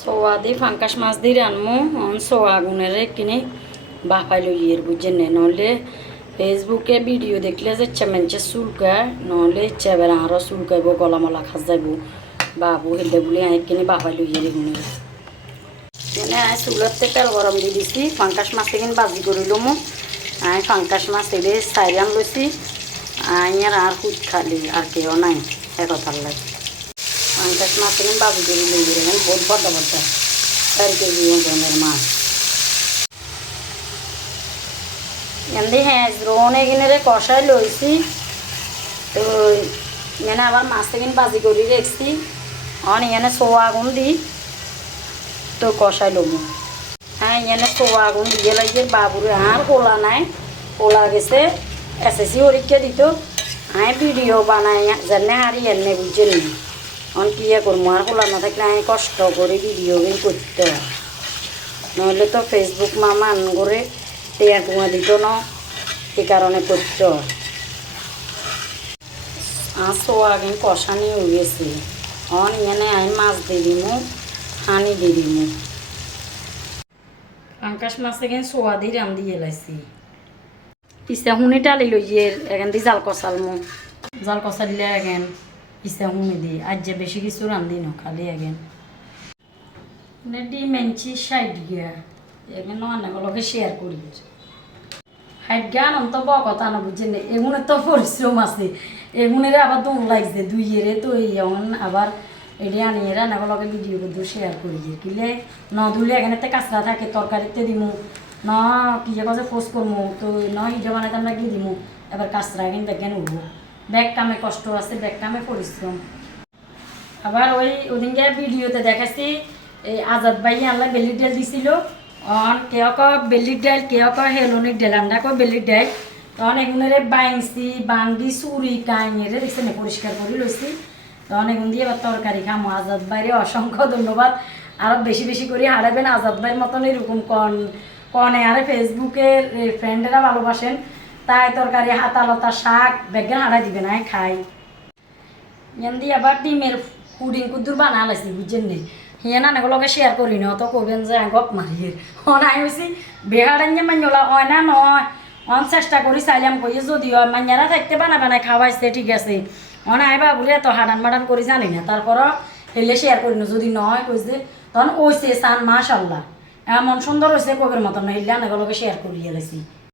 সোয়া দি fungus মাছ দিয়ে রানমু সোয়া আগুনের কিনে বাফাই লইয়ের বুঝছেন না নহলে ফেসবুকে ভিডিও দেখলে যে মেঞ্চে চুলকায় নহলে ইচ্ছা এবার আরও চুলকাইব গলামলা খাস যাইব বাবু হেলে বলে কিনে বাফাই লইয়ের গুণের মানে চুলাতে তেল গরম দিয়ে দিছি ফাঙ্কাস মাছ কিনে বাজি করে লমু ফাঙ্কাস মাছ এলে চাইরাম লইছি আর খুদ খালি আর কেউ নাই একতার লাগে ফাঙ্কাস মাছ কিনে বাজি করে লই গেলেন বহুত বড় বড় 4 কেজি ওজনের মাছ এমনি হ্যাঁ দ্রোণ এখানে কষাই লইছি তো এখানে আবার মাছ থেকে বাজি করে রেখছি এখানে সোয়া আগুন দিই তো কষাই লমু এখানে সোয়া আগুন দিয়ে লাগিয়ে বাবুরে আর কোলা নাই কোলা গেছে এসএসসি পরীক্ষা দিত ভিডিও বানাই জানে হারি এনে বুঝছে নি কি করবো আর কোলা না থাকলে কষ্ট করে ভিডিও করতে হয় নইলে তো ফেসবুক মান করে টেয়া টুয়া দিত না এই কারণে করতে হয় সোয়াবিন কষানি হয়ে গেছে এখানে মাছ দিয়ে দিমু হানি দিয়ে দিমু ফাঙ্কাস মাছ এখানে সোয়া দিয়ে রান্ধি এলাইছি পিস্তা হুনি টালি লইয়ে এখান দিয়ে জাল কষালমু জাল কষালিলে এখান পিস্তা হুনি দিই আজ যে বেশি কিছু রান্ধি না খালি এখান ডিম এনছি 60 গিয়া এখানে অনেকগুলোকে শেয়ার করি হাইট গান তো কথা না বুঝছেন এগুনের তো পরিশ্রম আছে এগুনের আবার দম লাগছে 2 ইয়ারে তো এমন আবার এটি আনিয়ে রান্নাগুলোকে ভিডিও করতে শেয়ার করি কিলে ন ধুলে এখানে কাঁচরা থাকে তরকারিতে দিমু ন কি যে কাজে ফোস করমু তো ন হিজো বানাইতে আমরা কি দিমু এবার কাঁচরা কিন্তু দেখেন উঠবো ব্যাগ কামে কষ্ট আছে ব্যাগ কামে পরিশ্রম আবার ওদিনকে ভিডিওতে দেখাচ্ছি এই আজাদ ভাই আনলা বেলির ডাল দিছিল কেউ কয় বেলির ডাল কেউ কয় হেলনির ডাল আমরা কয় বেলির ডাল তখন এগুলোরে বাইছি বান্দি চুরি কাইঙেরে দেখছে না পরিষ্কার করে লইছি তখন এগুন দিয়ে এবার তরকারি খামো আজাদ ভাইরে অসংখ্য ধন্যবাদ আরও বেশি বেশি করে হারাবেন আজাদ ভাইয়ের মতন এরকম কনে আরে ফেসবুকের ফ্রেন্ডেরা ভালোবাসেন তাই তরকারি হাতা লতা শাক ব্যাগে হারাই দিবেন খাই এন দিয়ে আবার ডিমের পুডিং কুদ্দুর বানা লাইছি বুঝছেন নি হিয়ে নানাগুলোকে শেয়ার করি না তো কবেন যে গপ মারিয়ে নাই হয়েছি বেহারাইয়ে মান্যলা হয় না নয় চেষ্টা করি চাইলাম কই যদি হয় মান্যারা থাকতে বানাই খাওয়াইছে ঠিক আছে নাই বাবুরে এত হাডান মাডান করি জানি না তারপরও হেলে শেয়ার করি না যদি নয় কইছে তখন ওইছে সান মাশাল্লাহ এমন সুন্দর হয়েছে কবের মতন হেলে নানাগুলোকে শেয়ার করিয়ে লাইছি